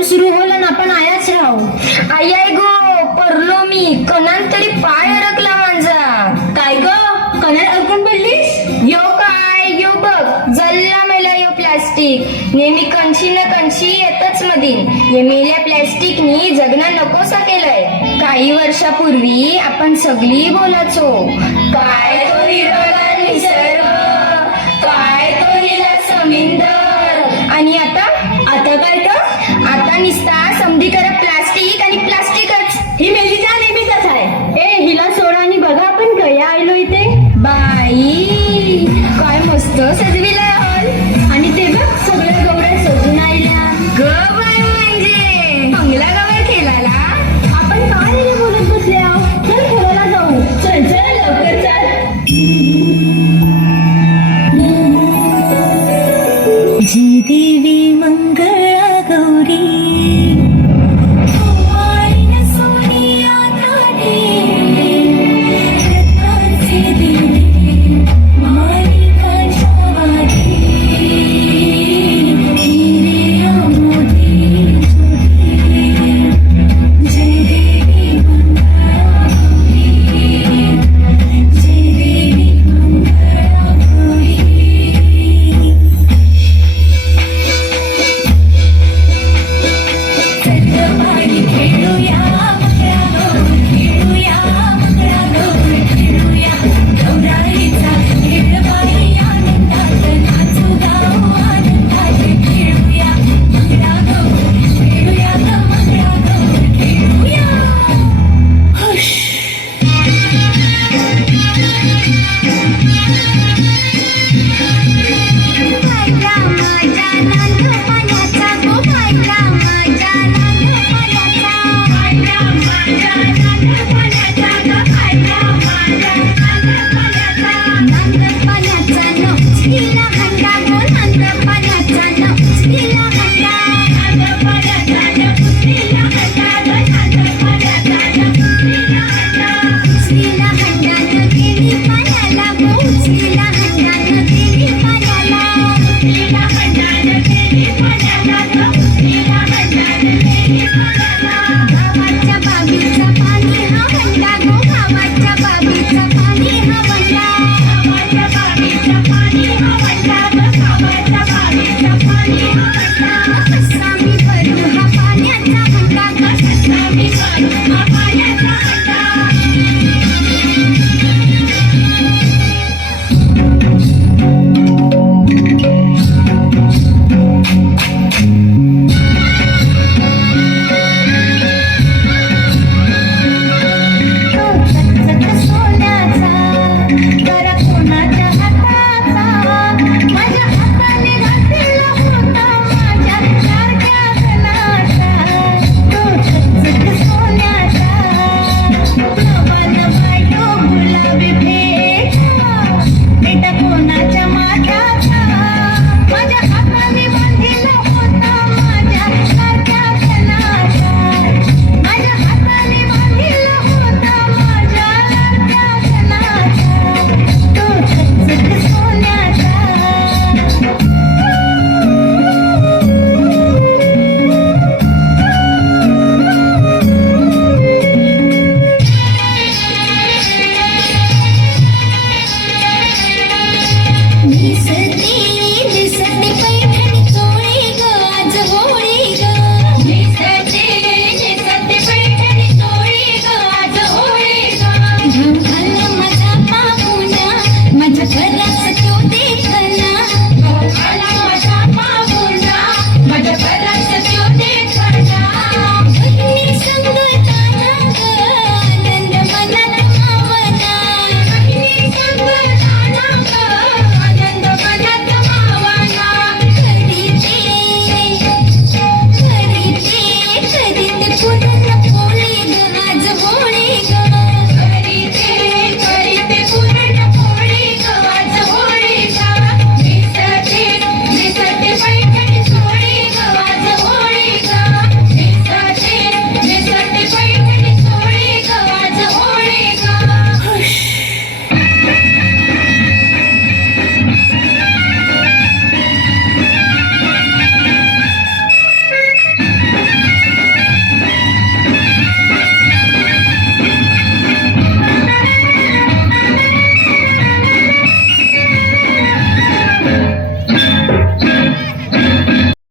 काम सुरू होल ना आपण आयाच राहू. आई आई गो परलो मी. कणान तरी पाय अडकला माझा. काय ग? कन्नड अडकून पडलीस? यो काय? यो बघ. जल्ला मेला यो प्लास्टिक नेहमी कंची न कंची येतच मधीन ये मेल्या प्लॅस्टिकनी जगणं नकोसा केलंय. काही वर्षापूर्वी आपण सगळी बोलाचो. निसता समधी करा प्लास्टिक आणि प्लास्टिकच. ही मेलीच्या नेहमीच आहे? ए हिला सोडा आणि बघा आपण कया आलो इथे. बाई काय मस्त सजविलाय हॉल. आणि ते बघ सगळ्या गौऱ्या सजून आल्या ग बाय म्हणजे बंगला गवर खेळाला आपण काय बोलत बसले आहोत चल खेळायला जाऊ. चल चल लवकर चल. पाण्याला गो